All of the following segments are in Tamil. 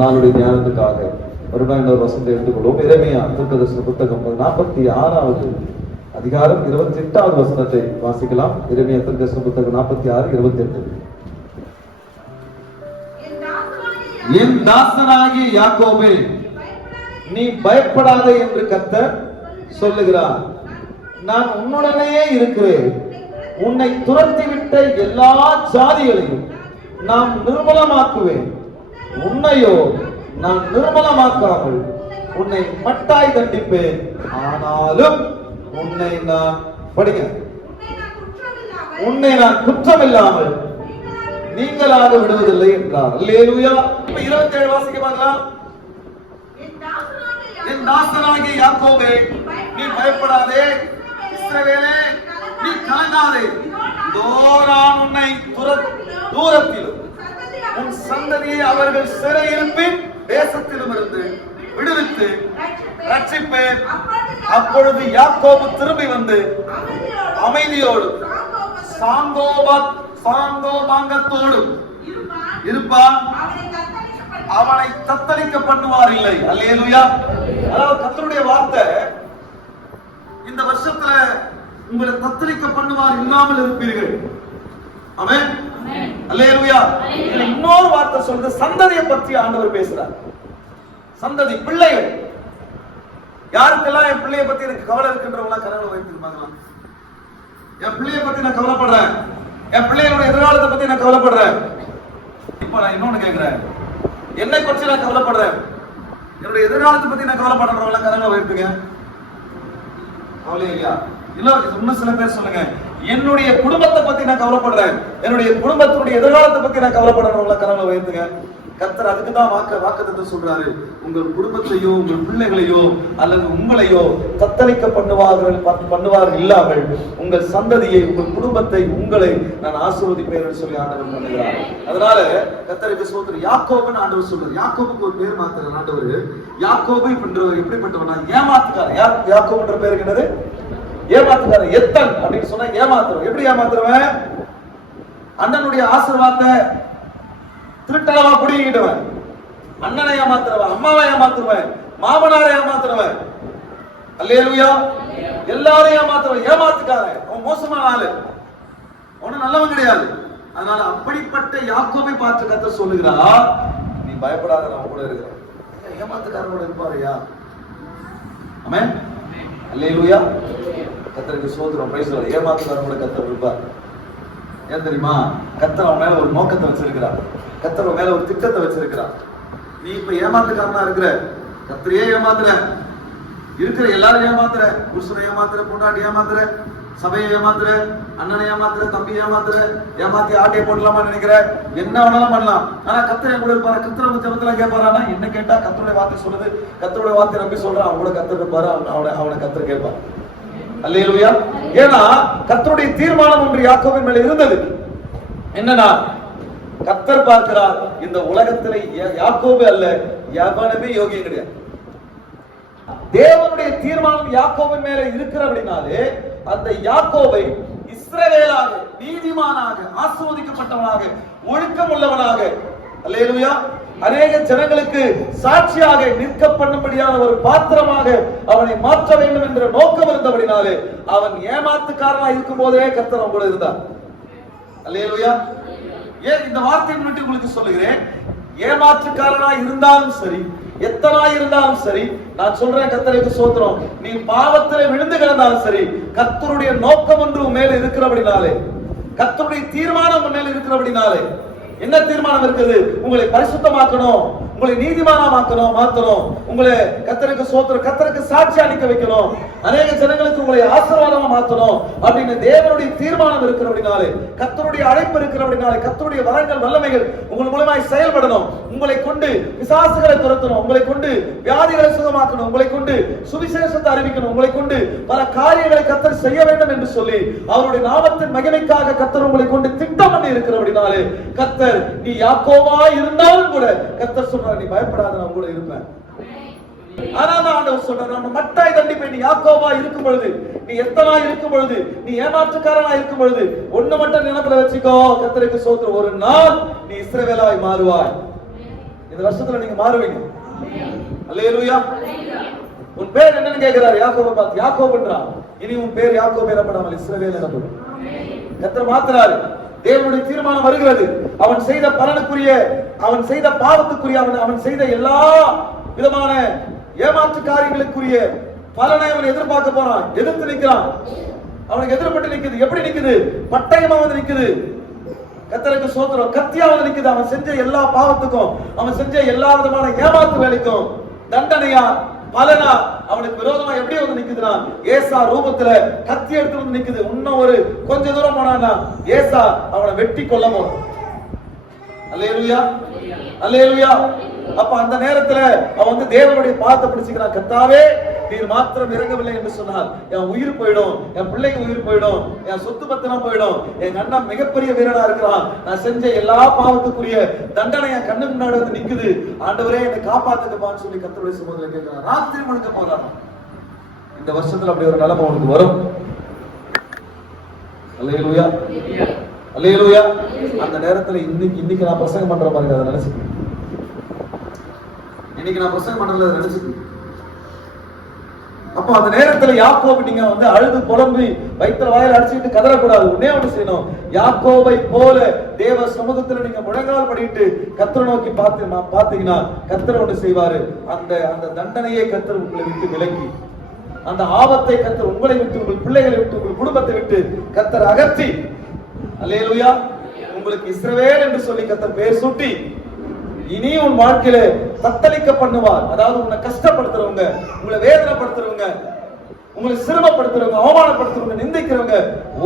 நாளுடைய தியானத்துக்காக ஒரு இன்னொரு வசனத்தை எடுத்துக்கொள்வோம். எரேமியா தீர்க்கதரிசன புத்தகம் 46வது அதிகாரம் 28வது வசனத்தை வாசிக்கலாம். எரேமியா தீர்க்கதரிசன புத்தகம் 46:28. என் தாசனாகிய யாக்கோபே, நீ பயப்படாதே என்று கர்த்தர் சொல்லுகிறார். நான் உன்னுடனே இருக்கிறேன். உன்னை துரத்திவிட்ட எல்லா ஜாதிகளையும் நான் நிர்மலமாக்குவேன். உன்னையோ நான் நிர்மலமாக்காமல் உன்னை மட்டாய் தண்டிப்பேன். ஆனாலும் உன்னை நான் உன்னை நான் குற்றமில்லாமல் நீங்களாக விடுவதில்லை என்றார். அல்லேலூயா. 27 வாசிக்க பார்க்கலாம். என் தாசனாகிய யாக்கோபே, நீ பயப்படாதே. இஸ்ரவேலே, நீ கலங்காதே. நான் உன்னை தூரத்திலும் உன் சந்ததியை அவர்கள் சிறையிருப்பின் தேசத்திலும் இருந்து விடுவித்து ரட்சிப்பேன். அப்பொழுது யாக்கோபு திரும்பி வந்து அமைதியோடு சாங்கோபாங்கத்தோடும் இருப்பான். அவனை தத்தளிக்க பண்ணுவார் இல்லை. அல்லேலூயா. அதாவது கர்த்தருடைய வார்த்தை, இந்த வருஷத்துல உங்களை தத்தளிக்க பண்ணுவார் இல்லாமல் இருப்பீர்கள். ஆமென். அல்லேலூயா. இன்னொரு வார்த்தை சொல்றது, சந்ததியை பற்றி ஆண்டவர் பேசுறார். சந்ததி, பிள்ளைகள். யாருக்கெல்லாம் என் பிள்ளைய பத்தி எனக்கு கவலை இருக்கின்றவங்களா கனவுல வைத்திருப்பாங்களா? என் பிள்ளைய பத்தி நான் கவலைப்படுறேன், என் பிள்ளைகளுடைய எதிர்காலத்தை பத்தி நான் கவலைப்படுறேன். இப்ப நான் இன்னொன்னு கேட்கிறேன், என்னை பற்றி நான் கவலைப்படுறேன், என்னுடைய எதிர்காலத்தை பத்தி நான் கவலைப்படுறவங்களா கனவுல வைத்துங்க? கவலை இல்லையா? இன்னும் சில பேர் சொல்லுங்க, என்னுடைய குடும்பத்தை பத்தி நான் கவலைப்படுறேன், என்னுடைய குடும்பத்தினுடைய எதிர்காலத்தை பத்தி நான் கவலைப்படுறவங்களா கனவுல வைத்துங்க? கர்த்தர் அதுக்கு தான் வாக்குத்தத்தத்தை சொல்றாரு. உங்கள் குடும்பத்தையோ உங்கள் பிள்ளைகளையோ அல்லது உங்களையோ தத்தளிக்க பண்ணுவார்கள் இல்லாமல் உங்கள் சந்ததியை, உங்கள் குடும்பத்தை, உங்களை நான் ஆசீர்வதிப்பேன் சொல்லி ஆண்டவர் பண்ணுகிறார். அதனால கர்த்தருக்கு ஸ்தோத்திரம். யாக்கோபுன்னு ஆண்டவர் சொல்றாரு. யாக்கோபுக்கு ஒரு பேர் மாத்துறாரு ஆண்டவர். யாக்கோபு எப்படிப்பட்டவனா? ஏமாத்துக்காரன். யாக்கோபுன்ற பேருக்கு என்னது? ஏமாத்துக்காரன். எத்தன் அப்படின்னு சொன்னா ஏமாத்துறவன். எப்படி ஏமாத்துறவன்? அண்ணனுடைய ஆசீர்வாதத்தை திருட்டளவா புடிங்கிடுவன், அண்ணனை ஏமாத்துறவன், அம்மாவை ஏமாத்துறவன், மாமனாரை ஏமாத்துறவன். அல்லேலூயா. எல்லாரையும் ஏமாத்துறவன், ஏமாத்துக்காரன். அவன் மோசமான ஆளு, அவனு நல்லவன் கிடையாது. அதனால அப்படிப்பட்ட யாக்கோபை பார்த்து கர்த்தர் சொல்லுகிறார், நீ பயப்படாத, நான் கூட இருக்கிறேன். ஏமாத்துக்காரனோட இருப்பாரையா? ஆமென். அல்லேலூயா. கர்த்தருக்கு ஸ்தோத்திரம். Praise the Lord. ஏமாத்துக்காரனோட கர்த்தர் இருப்பார். ஏன் தெரியுமா? கர்த்தர் அவன் மேல ஒரு நோக்கத்தை வச்சிருக்கிறார். கர்த்தர் மேல ஒரு திட்டத்தை வச்சிருக்கிறார். நீ இப்ப ஏமாத்துக்காரனா இருக்கிற, கர்த்தரையே ஏமாத்துற, இருக்கிற எல்லாரும் ஏமாத்துற, புருஷனை ஏமாத்துற, பொண்டாட்டி ஏமாத்துற, சபையை ஏமாத்துற, அண்ணனை ஏமாத்துற, தம்பி ஏமாத்துற, ஏமாத்தி ஆட்டையை போடலாமா நினைக்கிற, என்ன வேணாலும் பண்ணலாம். ஆனா கர்த்தர் கூட இருப்பாரு. கர்த்தரை ஜெபத்துல கேட்பாரா? என்ன கேட்டா கர்த்தருடைய வார்த்தை சொல்லுது, கர்த்தருடைய வார்த்தை நம்பி சொல்றான், அவன் கூட கர்த்தர் இருப்பாரு, அவனை கர்த்தர் கேட்பான். அல்லேலூயா. ஏன்னா கர்த்தருடைய தீர்மானம் ஒன்று யாக்கோபின் மேல இருந்தது. என்னன்னா, கர்த்தர் பார்க்கிறார், இந்த உலகத்திலே யாக்கோபு அல்ல, எவனுமே யோகியம் கிடையாது. தேவனுடைய தீர்மானம் யாக்கோபின் மேல இருக்கிறபடினாலே அந்த யாக்கோபை இஸ்ரவேலாக, நீதிமானாக, ஆசீர்வதிக்கப்பட்டவனாக, ஒழுக்கம் உள்ளவனாக, அல்லேலூயா, அநேக ஜனங்களுக்கு சாட்சியாக நிற்க பண்ணும்படியான ஒரு பாத்திரமாக அவனை மாற்ற வேண்டும் என்ற நோக்கம் இருந்தபடினாலே அவன் ஏமாத்துக்காரனா இருக்கும் போதே கர்த்தர் அவன் கூட இருந்தார். அல்லேலூயா. ஏன் இந்த வார்த்தையை முன்னிட்டு உங்களுக்கு சொல்லுகிறேன், ஏமாற்றுக்காரனா இருந்தாலும் சரி, எத்தனாய் இருந்தாலும் சரி, நான் சொல்றேன், கர்த்தருக்கு ஸ்தோத்திரம். நீ பாவத்திலே விழுந்து கிடந்தாலும் சரி, கர்த்தருடைய நோக்கம் ஒன்று உன் மேல இருக்கிறபடினாலே, கர்த்தருடைய தீர்மானம் உன் மேல இருக்கிறபடினாலே, என்ன தீர்மானம் இருக்குது? உங்களை பரிசுத்தமாக்கணும், உங்களை நீதிமானமாக்கணும், மாத்தணும், உங்களை கர்த்தருக்கு ஸ்தோத்திரம், கர்த்தருக்கு சாட்சியா நிக்க வைக்கணும், அநேக ஜனங்களுக்கு உங்களை ஆசீர்வாதமா மாத்தணும் அப்படின்னு தேவனுடைய தீர்மானம் இருக்கிறபடினாலே, கர்த்தருடைய அழைப்பு இருக்கிறபடினாலே, கர்த்தருடைய வரங்கள் வல்லமைகள் உங்கள் மூலமாய் செயல்படணும், உங்களை கொண்டு பிசாசுகளை துரத்தணும், உங்களை கொண்டு வியாதிகளை சுகமாக்கணும், உங்களை கொண்டு சுவிசேஷத்தை அறிவிக்கணும், உங்களை கொண்டு பல காரியங்களை கர்த்தர் செய்ய வேண்டும் என்று சொல்லி அவருடைய நாமத்தின் மகிமைக்காக கர்த்தர் உங்களை கொண்டு திட்டம் பண்ணி இருக்கிறபடினாலே கர்த்தர், நீ யாக்கோபா இருந்தாலும் கூட கர்த்தர் சொல்றார், நீ பயப்படாத, நான் கூட இருப்பேன். ஆனா ஆண்டவர் சொல்றார், நம்ம மட்டாய் தண்டிப்பேன். நீ யாக்கோபா இருக்கும் பொழுது, நீ எத்தனா இருக்கும் பொழுது, நீ ஏமாற்றுக்காரனா இருக்கும் பொழுது ஒண்ணு மட்டும் நினைப்புல வச்சுக்கோ, கர்த்தருக்கு ஸ்தோத்திரம், ஒரு நாள் நீ இஸ்ரவேலாய் மாறுவாய். இந்த வருஷத்துல நீங்க மாறுவீங்க. அல்லேலூயா. உன் பேர் என்னன்னு கேட்கிறார் யாக்கோபை பார்த்து. யாக்கோபுன்றான். இனி உன் பேர் யாக்கோபு எனப்படாமல் இஸ்ரவேல் எனப்படும். கர்த்தர் மாத்துறாரு. தேவனுடைய தீர்மானம் வருகிறது. அவன் செய்த பலனுக்குரிய, அவன் செய்த பாவத்துக்குரிய, அவன் செய்த எல்லா விதமான ஏமாற்று காரியங்களுக்குரிய பலனை அவன் எதிர்பார்க்க போறான். எதிர்த்து நிற்கிறான். அவனுக்கு எதிர்பட்டு நிக்குது. எப்படி நிக்குது? பட்டயமா வந்து நிக்குது. கர்த்தருக்கு ஸ்தோத்திரம். கத்தியா வந்து நிக்குது. அவன் செஞ்ச எல்லா பாவத்துக்கும், அவன் செஞ்ச எல்லா விதமான ஏமாத்து வேலைக்கும் தண்டனையா, பலனா அவனுக்கு விரோதமா எப்படி வந்து நிக்குதுன்னா, ஏசா ரூபத்துல கத்தி எடுத்து வந்து நிக்குது. இன்னும் ஒரு கொஞ்ச தூரம் போனான்னா ஏசா அவனை வெட்டி கொல்ல போறான். அல்லேலூயா, அல்லேலூயா. அப்ப அந்த நேரத்துல அவன் வந்து தேவனுடைய பாதத்தை பிடிச்சுக்கிறான். கர்த்தாவே, நீர் மாத்திரம் இறங்கவில்லை என்று சொன்னால் என் உயிர் போயிடும், என் பிள்ளைக்கு உயிர் போயிடும், என் சொத்து பத்திரம் போயிடும். என் அண்ணன் மிகப்பெரிய வீரனா இருக்கிறான். நான் செஞ்ச எல்லா பாவத்துக்குரிய தண்டனை என் கண்ணு முன்னாடி வந்து நிக்குது. ஆண்டவரே, என்னை காப்பாத்துக்கப்பான்னு சொல்லி கர்த்தருடைய சமூகத்துல கேட்கிறான். ராத்திரி முழுக்க போறான். இந்த வருஷத்துல அப்படி ஒரு நிலைமை உனக்கு வரும். அல்லேலூயா, அல்லேலூயா. அந்த நேரத்துல இன்னைக்கு நான் பிரசங்கம் பண்ற பாருங்க, அதை நினைச்சுக்கணும். இன்னைக்கு நான் பிரசங்கம் பண்றத நினைச்சுக்கணும். அப்போ அந்த நேரத்துல யாக்கோபு நீங்க வந்து அழுது புலம்பி வயித்துல வாயில அடிச்சுட்டு கதறக்கூடாது. உடனே ஒன்று செய்யணும். யாக்கோபை போல தேவ சமூகத்துல நீங்க முழங்கால் படிட்டு கர்த்தரை நோக்கி பாத்தீங்கன்னா கர்த்தர் ஒன்று செய்வாரு. அந்த தண்டனையை கர்த்தர் உங்களை விட்டு விலக்கி, அந்த ஆபத்தை கர்த்தர் உங்களை விட்டு, உங்கள் பிள்ளைகளை விட்டு, உங்கள் குடும்பத்தை விட்டு கர்த்தர் அகற்றி, அல்லேலூயா, உங்களுக்கு இஸ்ரவேல் என்று சொல்லி கர்த்தர் பெயர் சூட்டி இனி உன் வாழ்க்கையில தத்தளிக்க பண்ணுவார். அதாவது உன்னை கஷ்டப்படுத்துறவங்க, உங்களை வேதனைப்படுத்துறவங்க, உங்களை சிரமப்படுத்துறவங்க, அவமானப்படுத்துறவங்க, நிந்திக்கிறவங்க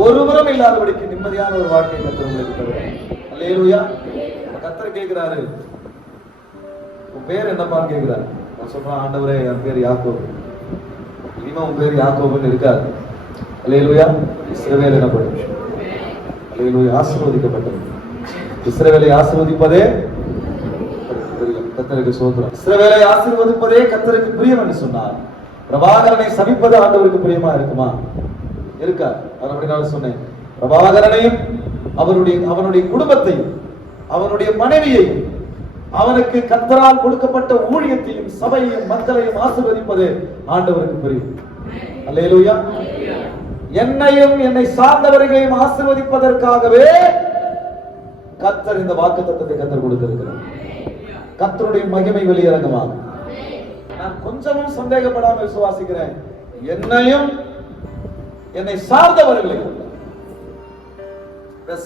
ஒருவரும் இல்லாதபடிக்கு நிம்மதியான ஒரு வாழ்க்கை கர்த்தர் உங்களுக்கு தருவார். அல்லேலூயா. கர்த்தர் கேட்கிறாரு, உன் பேர் என்னப்பான்னு கேட்கிறாரு. நான் சொல்றேன், ஆண்டவரே, என் பேர் யாக்கோபு. இனிமே உன் பேர் யாக்கோபுன்னு இருக்காது. அல்லேலூயா. இஸ்ரவேல் எனப்படும். அல்லேலூயா. ஆசீர்வதிக்கப்பட்டது. இஸ்ரவேலை ஆசீர்வதிப்பதே கர்த்தருக்கு ஸ்தோத்திரம். இஸ்ரவேலை ஆசீர்வதிப்பதே கர்த்தருக்கு பிரியம் என்று சொன்னார். பிரபாகரனை சபிப்பது ஆண்டவருக்கு பிரியமா இருக்குமா? இருக்கா? அப்படினால சொன்னேன், பிரபாகரனையும் அவனுடைய குடும்பத்தையும் அவனுடைய மனைவியையும் அவனுக்கு கர்த்தரால் கொடுக்கப்பட்ட ஊழியத்தையும் சபையையும் மக்களையும் ஆசீர்வதிப்பது ஆண்டவருக்கு பிரியம். அல்லேலூயா. என்னையும் என்னை சார்ந்தவர்களையும் ஆசீர்வதிப்பதற்காகவே கர்த்தர் இந்த வாக்குத்தத்தத்தை கர்த்தர் கொடுத்திருக்கிறார். கர்த்தருடைய மகிமை வெளியிறங்குமா? நான் கொஞ்சமும் சந்தேகப்படாமல் விசுவாசிக்கிறேன். என்னையும் என்னை சார்ந்தவர்களையும்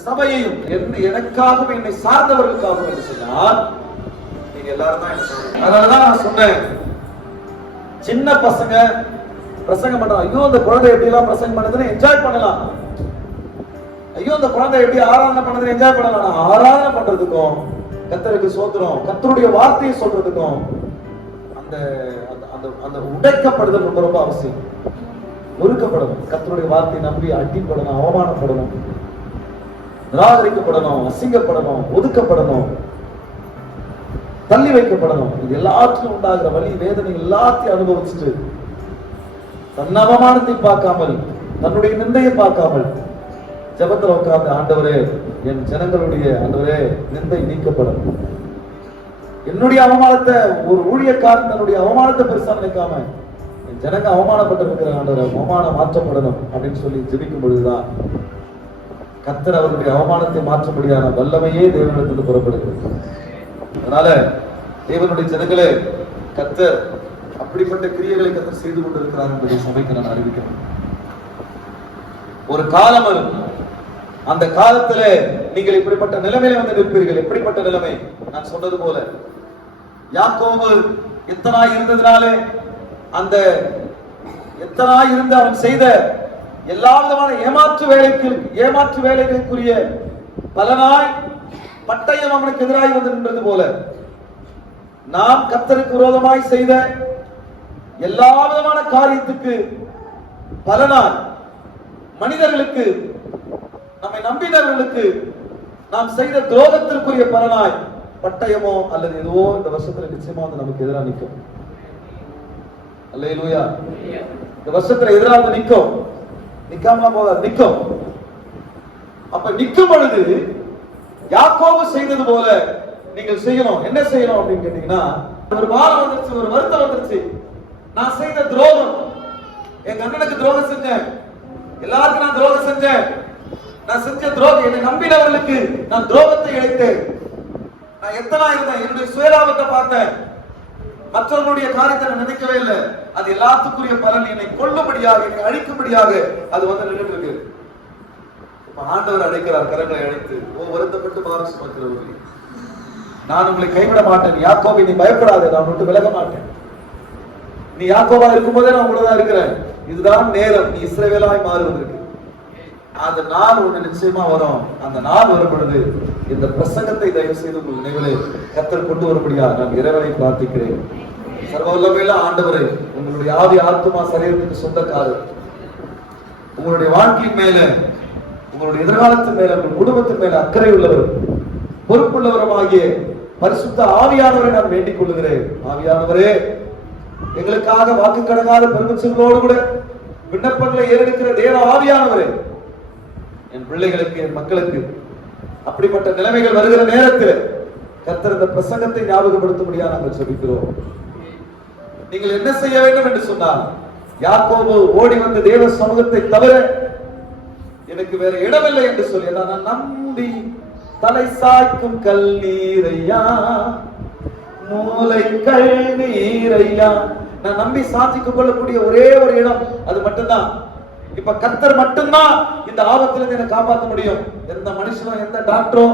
சபையையும் எனக்காகவும் என்னை சார்ந்தவர்களுக்காகவும் என்று சொன்னால் நீங்க எல்லாரும் தான். அதனாலதான் நான் சொன்னேன், சின்ன பசங்க பிரசங்கம் பண்றான். ஐயோ, அந்த குழந்தை எப்படி எல்லாம் பிரசங்கம் பண்ணுதுன்னு என்ஜாய் பண்ணலாம். ஐயோ, அந்த குழந்தை எப்படி ஆராதனை பண்ணதுன்னு என்ஜாய் பண்ணலாம். ஆராதனை பண்றதுக்கும் கர்த்தருக்கு ஸ்தோத்திரம், கர்த்தருடைய வார்த்தையை சொல்றதுக்கும் அந்த உடைக்கப்படுதல் ரொம்ப ரொம்ப அவசியம். ஒடுக்கப்படணும். கர்த்தருடைய வார்த்தையை நம்பி அடிப்படணும், அவமானப்படணும், நிராகரிக்கப்படணும், அசிங்கப்படணும், ஒதுக்கப்படணும், தள்ளி வைக்கப்படணும். இது எல்லாத்திலும் உண்டாகிற வலி, வேதனை எல்லாத்தையும் அனுபவிச்சுட்டு தன் அவமானத்தை பார்க்காமல், தன்னுடைய நிந்தையை பார்க்காமல் ஜெபத்துல உட்கார்ந்து, ஆண்டவரே, என் ஜனங்களுடைய ஆண்டவரே நிந்தை நீக்கப்படும். என்னுடைய அவமானத்தை, ஒரு ஊழியக்காரன் தன்னுடைய அவமானத்தை பெருசா நினைக்காம என் ஜனங்க அவமானப்பட்டிருக்கிற ஆண்டவரே அவமானம் மாற்றப்படணும் அப்படின்னு சொல்லி ஜெபிக்கும் பொழுதுதான் கர்த்தர் அவருடைய அவமானத்தை மாற்றும்படியான வல்லமையே தேவனிடத்தில் புறப்படுகிறது. அதனால தேவனுடைய ஜனங்களே, கர்த்தர் அப்படிப்பட்ட கிரியைகளை கர்த்தர் செய்து கொண்டிருக்கிறார் என்பதை சபைக்கு நான் அறிவிக்கிறேன். ஒரு காலம் வரும், அந்த காலத்துல நீங்கள் இப்படிப்பட்ட நிலைமையில வந்து நிற்பீர்கள். எப்படிப்பட்ட நிலைமை? நான் சொன்னது போல யாக்கோபு எத்தனாய் இருந்ததுனாலே, அந்த எத்தனாய் இருந்து அவன் செய்த எல்லா விதமான ஏமாற்று வேலைகளுக்குரிய பலனாய் பட்டயம் அவனுக்கு எதிராய் வந்து நின்றது போல, நாம் கர்த்தருக்கு விரோதமாய் செய்த எல்லா விதமான காரியத்துக்கு பலனாய் மனிதர்களுக்கு, நம்மை நம்பினவர்களுக்கு நாம் செய்த துரோகத்திற்குரிய பலனாய் பட்டயமோ அல்லது எதுவோ இந்த வருஷத்துல நிச்சயமா வந்து நமக்கு எதிராக நிற்கும். அல்லேலூயா. இந்த வருஷத்துல எதிராக நிற்கும். நிக்காம போகாது, நிற்கும். அப்ப நிற்கும் பொழுது யாக்கோபு செய்தது போல நீங்கள் செய்யணும். என்ன செய்யணும் அப்படின்னு கேட்டீங்கன்னா, ஒரு பாரம் வந்துருச்சு, ஒரு வருத்தம் வந்துருச்சு. நான் செய்த துரோகம், எங்க அண்ணனுக்கு துரோகம் செஞ்சேன், எல்லாருக்கும் நான் துரோகம் செஞ்சேன், நான் செஞ்ச துரோகம், என்னை நம்பினவர்களுக்கு நான் துரோகத்தை இழைத்தேன். நான் எத்தனை இருந்தேன், என்னுடைய சுயலாபத்தை பார்த்தேன், மற்றவர்களுடைய காரியத்தை நான் நினைக்கவே இல்லை. அது எல்லாத்துக்குரிய பலன் என்னை கொல்லும்படியாக, என்னை அழிக்கும்படியாக அது வந்து நின்றுட்டு இருக்கு. ஆண்டவர் அழைக்கிறார், கரங்களை அழைத்து, ஓ வருத்தப்பட்டு பாரம் சுமக்கிறவர்களே, நான் உங்களை கைவிட மாட்டேன். யாக்கோபை நீ பயப்படாத, நான் விட்டு விலக மாட்டேன். நீ யாக்கோபா இருக்கும்போதே நான் உங்களதான் இருக்கிறேன். இதுதான் நேரம் நீ இஸ்ரவேலாய் மாறுவதற்கு. அந்த நாள் ஒண்ணு நிச்சயமா வரும். அந்த நாள் வரும் பொழுது இந்த பிரசங்கத்தை தயவு செய்து உங்கள் நினைவிலே கர்த்தர் கொண்டு வரும்படியா நான் இறைவனை பிரார்த்திக்கிறேன். சர்வ வல்லமையுள்ள ஆண்டவரே, உங்களுடைய ஆவி ஆத்துமா சரீரத்துக்கு சொந்தக்காரர், உங்களுடைய வாழ்க்கையின் மேல, உங்களுடைய எதிர்காலத்தின் மேல, உங்கள் குடும்பத்தின் மேல அக்கறை உள்ளவர், பொறுப்புள்ளவருமாகிய பரிசுத்த ஆவியானவரை நான் வேண்டிக் கொள்கிறேன். ஆவியானவரே, எங்களுக்காக வாக்கு கடங்காத பெருமிச்சங்களோடு கூட விண்ணப்பங்களை ஏறெடுக்கிற தேவ ஆவியானவரே, என் பிள்ளைகளுக்கு, என் மக்களுக்கு அப்படிப்பட்ட நிலைமைகள் வருகிற நேரத்தில் கர்த்தர் இந்த பிரசங்கத்தை ஞாபகப்படுத்தும்படியா நாங்கள் ஜெபிக்கிறோம். நீங்கள் என்ன செய்ய வேண்டும் என்று சொன்னால், யாக்கோபு ஓடி வந்த தேவ சமூகத்தை தவிர எனக்கு வேற இடமில்லை என்று சொல்லி, நான் நம்பி தலை சாய்க்கும் கல்லீரையா, மூளை கல்லீரையா, நான் நம்பி சாட்சிக்கு கொள்ளக்கூடிய ஒரே ஒரு இடம் அது மட்டும்தான். இப்ப கர்த்தர் மட்டும்தான் இந்த ஆபத்திலிருந்து என்னை காப்பாற்ற முடியும். எந்த மனுஷனும், எந்த டாக்டரோ,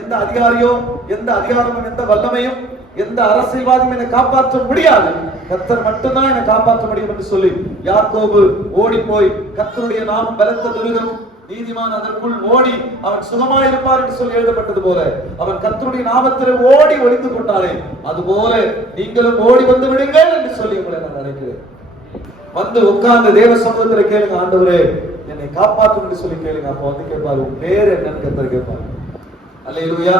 எந்த அதிகாரியோ, எந்த அதிகாரமும், எந்த வல்லமையும், எந்த அரசியல்வாதியும் என்னை காப்பாற்ற முடியாது. கர்த்தர் மட்டும்தான் என்னை காப்பாற்ற முடியும் என்று சொல்லி யாக்கோபு ஓடி போய், கர்த்தருடைய நாமம் பலத்த துருகம், நீதிமான் அதற்குள் ஓடி அவன் சுகமாயிருப்பார் என்று சொல்லி எழுதப்பட்டது போல, அவன் கர்த்தருடைய நாமத்தில் ஓடி ஒளிந்து கொண்டானே, அதுபோல நீங்களும் ஓடி வந்து விடுங்கள் என்று சொல்லி உங்களை நான் நினைக்கிறேன். வந்து உட்கார்ந்து தேவ சமூகத்துல கேளுங்க, ஆண்டவரே என்னை காப்பாற்றும் என்று சொல்லி கேளுங்க. அப்ப வந்து கேட்பாரு, உன் பேர் என்னன்னு கர்த்தர் கேட்பாரு. அல்லேலூயா.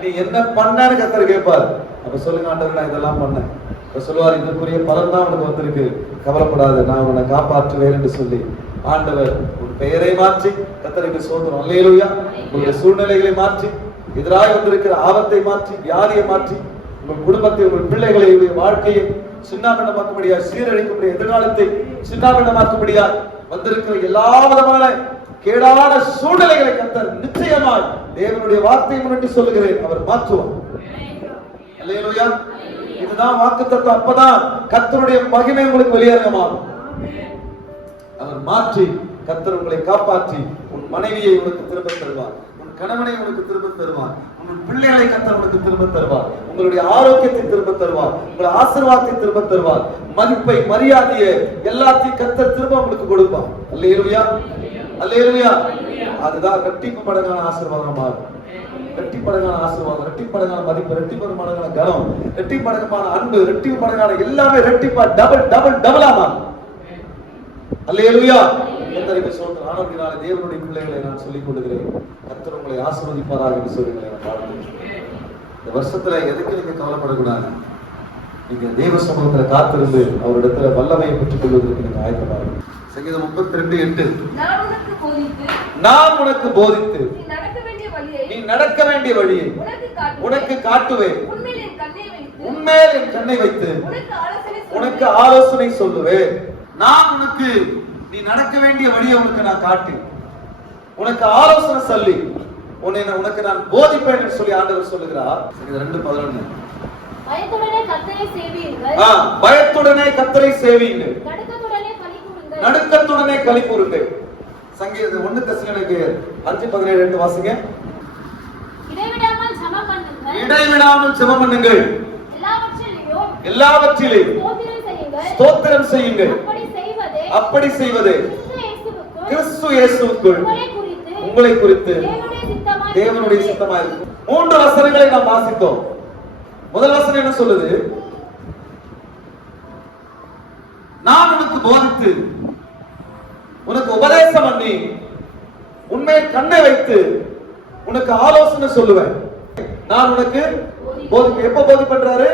நீ என்ன பண்ணான்னு கர்த்தர் கேட்பாரு. அப்ப சொல்லுங்க, ஆண்டவரே நான் இதெல்லாம் பண்ணேன். அப்ப சொல்லுவார், இதற்குரிய பலன் தான் உனக்கு வந்திருக்கு, கவலைப்படாத, நான் உன்னை காப்பாற்றுவேன் என்று சொல்லி ஆண்டவர் உன் பெயரை மாற்றி கர்த்தருக்கு சோதரம். அல்லேலூயா. உங்களுடைய சூழ்நிலைகளை மாற்றி, எதிராக வந்திருக்கிற ஆபத்தை மாற்றி, வியாதியை மாற்றி, உங்கள் குடும்பத்தை, உங்கள் பிள்ளைகளை, வாழ்க்கையை சின்னாபின்னமாக்கும்படியா, சீரழிக்கும்படியா, எதிர்காலத்தை சின்னாபின்னமாக்கும்படியா வந்திருக்கிற எல்லா விதமான கேடான சூழ்நிலைகளை கர்த்தர் நிச்சயமாய் தேவனுடைய வார்த்தையை முன்னிட்டு சொல்லுகிறேன், அவர் மாற்றுவார். அல்லேலூயா. இதுதான் வாக்குத்தத்தம். அப்பதான் கர்த்தருடைய மகிமை உங்களுக்கு வெளியேறமாகும். அவர் மாற்றி, கர்த்தர் உங்களை காப்பாற்றி, உன் மனைவியை உனக்கு திரும்ப தருவார், உன் கணவனை உனக்கு திரும்ப தருவார், உன் பிள்ளைகளை கர்த்தர் உனக்கு திரும்ப தருவார், உங்களுடைய ஆரோக்கியத்தை திரும்ப தருவார், உங்களுடைய ஆசீர்வாதத்தை திரும்ப தருவார், மதிப்பை, மரியாதையை எல்லாத்தையும் கர்த்தர் திரும்ப உங்களுக்கு கொடுப்பார். அல்லேலூயா. அல்லேலூயா. அதுதான் இரட்டிப்பு மடங்கான ஆசீர்வாதமா இருக்கும். இரட்டிப்பு மடங்கான ஆசீர்வாதம், இரட்டிப்பு மடங்கான மதிப்பு, இரட்டிப்பு மடங்கான கனம், இரட்டிப்பு மடங்கான அன்பு, இரட்டிப்பு மடங்கான எல்லாமே இரட்டிப்பா டபுள் டபுள் டபுளா மாறும். அல்லேலூயா. கர்த்தருக்கு ஸ்தோத்திரம். ஆனபடினால தேவனுடைய பிள்ளைகளை நான் சொல்லிக் கொள்கிறேன், கர்த்தர் உங்களை ஆசீர்வதிப்பாராக என்று சொல்லுகிறேன். இந்த வருஷத்துல எதுக்கு நீங்க கவலைப்படக்கூடாது. நீங்க தேவ சமூகத்துல காத்திருந்து அவரிடத்துல வல்லமையை பெற்றுக் கொள்வதற்கு நீங்க ஆயத்தமாக. சங்கீதம் 32:8, நான் உனக்கு போதித்து நீ நடக்க வேண்டிய வழியை உனக்கு காட்டுவேன், உன்மேல் என் கண்ணை வைத்து உனக்கு ஆலோசனை சொல்லுவேன். நான் உனக்கு, நீ நடக்க வேண்டிய வழியை உனக்கு நான் காட்டி, உனக்கு ஆலோசனை சொல்லி உனக்கு நான் போதிப்பேன் என்று சொல்லி ஆண்டவர் சொல்லுகிறார். 2:11, பயத்துடனே கர்த்தரை சேவியுங்கள், பயத்துடனே கர்த்தரை சேவியுங்கள், நடுக்கத்துடனே களி கூறுங்கள். சங்கீதம் 1 தெசலோனிக்கேயர் 5:17 வாசிங்க. இடைவிடாமல் ஜெபம் பண்ணுங்கள், எல்லாவற்றிலும் ஸ்தோத்திரம் செய்யுங்கள், அப்படி செய்வதே கிறிஸ்து இயேசுவுக்குள் உங்களை குறித்து தேவனுடைய சித்தமாக இருக்கும். 3 வசனங்களை நாம் வாசித்தோம். முதல் வசனம் என்ன சொல்லுது? நான் உனக்கு போதித்து உனக்கு உபதேசம் பண்ணி உண்மை கண்ணை வைத்து உனக்கு ஆலோசனை சொல்லுவேன். நான் உனக்கு போதிப்பேன். எப்ப போதிப்பன்றாரு?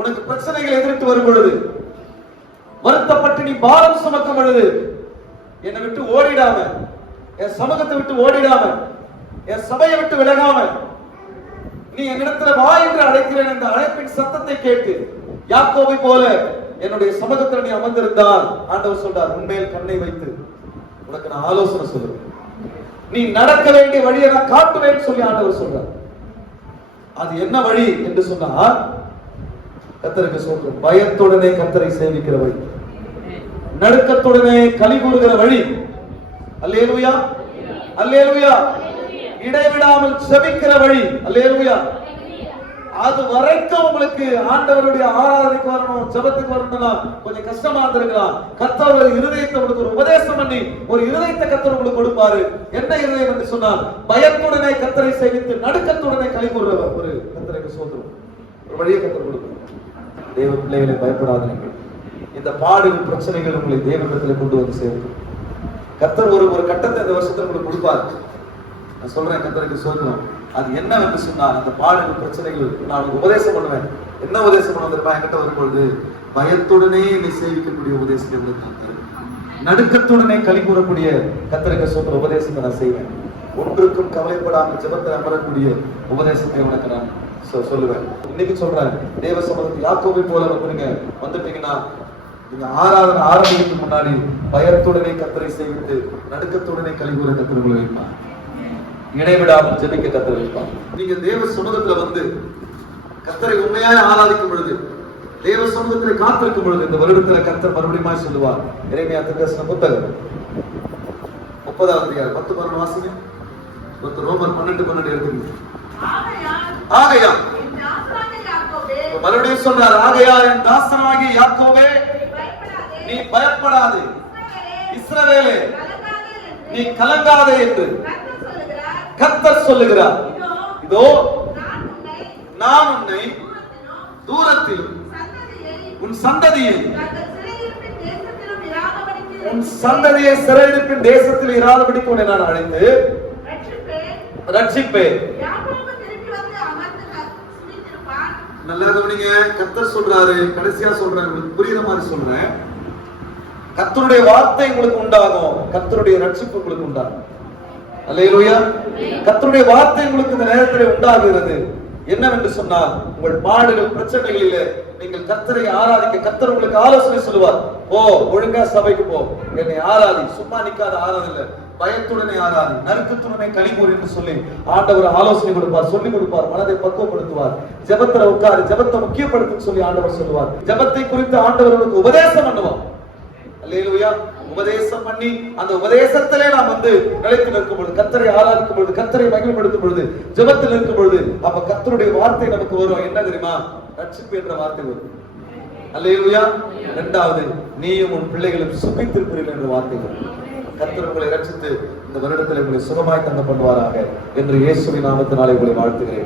உனக்கு பிரச்சனைகள் எதிர்த்து வரும் பொழுது, வருத்தப்பட்டு நீ பாரம் சுமக்கும் பொழுது, என்னை விட்டு ஓடிடாம, என் சமூகத்தை விட்டு ஓடிடாம, என் சபையை விட்டு விலகாம, நீ என்னிடத்துல வா என்று அழைக்கிறேன். அந்த அழைப்பின் சத்தத்தை கேட்டு யாக்கோபை போல என்னுடைய சமூகத்தில் நீ அமர்ந்திருந்தால் ஆண்டவர் சொல்றார், உன்மேல் கண்ணை வைத்து உனக்கு நான் ஆலோசனை சொல்லுவேன், நீ நடக்க வேண்டிய வழியை நான் காட்டுவேன் சொல்லி ஆண்டவர் சொல்றார். அது என்ன வழி என்று சொன்னால், கர்த்தருக்கு சொல்றேன், பயத்துடனே கர்த்தரை சேவிக்கிற வழி, நடுக்கத்துடனே களி கூறுகிற வழி. அல்லேலூயா, அல்லேலூயா. இடைவிடாமல் செபிக்கிற வழி. அல்லேலூயா. அது வரைக்கும் உங்களுக்கு ஆண்டவருடைய ஆராதனைக்கு வரணும், ஜெபத்துக்கு வரணும்னா கொஞ்சம் கஷ்டமா இருந்திருக்கலாம். கர்த்தர் ஒரு இருதயத்தை உங்களுக்கு ஒரு உபதேசம் பண்ணி ஒரு இருதயத்தை கர்த்தர் உங்களுக்கு கொடுப்பாரு. என்ன இருதயம் என்று சொன்னால், பயத்துடனே கர்த்தரை சேவித்து நடுக்கத்துடனே களி கூறுகிற ஒரு கர்த்தருக்கு சோதரம் ஒரு வழியை கர்த்தர் கொடுப்பார். தேவ பிள்ளைகளை பயப்படாதீங்க. இந்த பாடுகள் பிரச்சனைகள் உங்களை தேவனிடத்தில் கொண்டு வந்து சேர்க்கும். கர்த்தர் ஒரு கட்டத்தை இந்த வருஷத்துல உங்களுக்கு கொடுப்பார். நான் சொல்றேன், கர்த்தருக்கு சோதரம். அது என்னவென்று சொன்னால், அந்த பாடுகள் பிரச்சனைகள் நான் உபதேசம் பண்ணுவேன். என்ன உபதேசம் பண்ண தெரியுமா? என்கிட்ட வரும்பொழுது பயத்துடனே என்னை சேவிக்கக்கூடிய உபதேசத்தை உங்களுக்கு நான் தருவேன். நடுக்கத்துடனே களி கூறக்கூடிய கர்த்தருக்கு சோதர உபதேசத்தை நான் செய்வேன். ஒன்றுக்கும் கவலைப்படாமல் ஜெபத்தில் அமரக்கூடிய உபதேசத்தை உனக்கு நான் சொல்லுவேன். இன்னைக்கு சொல்றேன், தேவ சமூகத்தில் யாக்கோபை போல நீங்க வந்துட்டீங்கன்னா, நீங்க ஆராதனை ஆரம்பிக்கிறதுக்கு முன்னாடி பயத்துடனே கர்த்தரை சேவித்து நடுக்கத்துடனே களி கூற கர்த்தர் உங்களை வைப்பார். இடைவிடாமல் ஜெபிக்க கர்த்தர் வைப்பார். நீங்க தேவ சமூகத்துல வந்து கர்த்தரை உண்மையாக ஆராதிக்கும் பொழுது, தேவ சமூகத்தில் காத்திருக்கும் பொழுது, இந்த வருடத்துல கர்த்தர் மறுபடியும் சொல்லுவார். எரேமியா தீர்க்கதரிசன புத்தகம் 30வது அதிகாரம் 10-12 வாசிங்க. ரோமர் 12:12 இருக்குது. ஆகையால் மறுபடியும் சொல்றார், ஆகையால் என் தாசனாகிய யாக்கோபே நீ பயப்படாதே, இஸ்ரவேலே நீ கலங்காதே என்று கர்த்தர் சொல்லுகிறார். இதோ நான் உன்னை தூரத்திலும் உன் சந்ததியை சிறையிருப்பின் தேசத்தில் இராதபடிக்கு உன்னை நான் அழைத்து ரட்சிப்பேன். நல்லா கவனிங்க, கர்த்தர் சொல்றாரு, கடைசியா சொல்றேன், உங்களுக்கு புரியுற மாதிரி சொல்றேன். கர்த்தருடைய வார்த்தை உங்களுக்கு உண்டாகும், கர்த்தருடைய ரட்சிப்பு உங்களுக்கு உண்டாகும். அல்லேலூயா. கர்த்தருடைய வார்த்தை உங்களுக்கு இந்த நேரத்தில் உண்டாகிறது. என்னவென்று சொன்னால், உங்கள் பாடுகள் பிரச்சனைகளிலே நீங்கள் கர்த்தரை ஆராதிக்க கர்த்தர் உங்களுக்கு ஆலோசனை சொல்லுவார். போ, ஒழுங்கா சபைக்கு போ, என்னை ஆராதி, சும்மா நிக்காத ஆராதில்ல, பயத்துடனே ஆராதி, நறுக்கத்துடனே களிமூர் என்று சொல்லி ஆண்டவர் ஆலோசனை கொடுப்பார், சொல்லிக் கொடுப்பார், மனதை பக்குவப்படுத்துவார். ஜெபத்துல உட்காரு, ஜெபத்தை முக்கியப்படுத்தும் சொல்லி ஆண்டவர் சொல்லுவார். ஜெபத்தை குறித்து ஆண்டவர் உங்களுக்கு உபதேசம் பண்ணுவார். அல்லேலூயா. உபதேசம் பண்ணி அந்த உபதேசத்திலே நாம் வந்து நிலைத்து நிற்கும் பொழுது, கர்த்தரை ஆராதிக்கும் பொழுது, கர்த்தரை மகிமைப்படுத்தும் பொழுது, ஜெபத்தில் இருக்கும் பொழுது, அப்ப கர்த்தருடைய வார்த்தை நமக்கு வரும். என்ன தெரியுமா? ரட்சிப்பு என்ற வார்த்தை வரும். அல்லேலூயா. இரண்டாவது, நீயும் உன் பிள்ளைகளும் சுகித்திருப்பீர்கள் என்ற வார்த்தை வரும். கர்த்தர் உங்களை ரட்சித்து இந்த வருடத்தில் உங்களை சுகமாய் தங்க பண்ணுவாராக என்று இயேசுவின் நாமத்தினாலே உங்களை வாழ்த்துகிறேன்.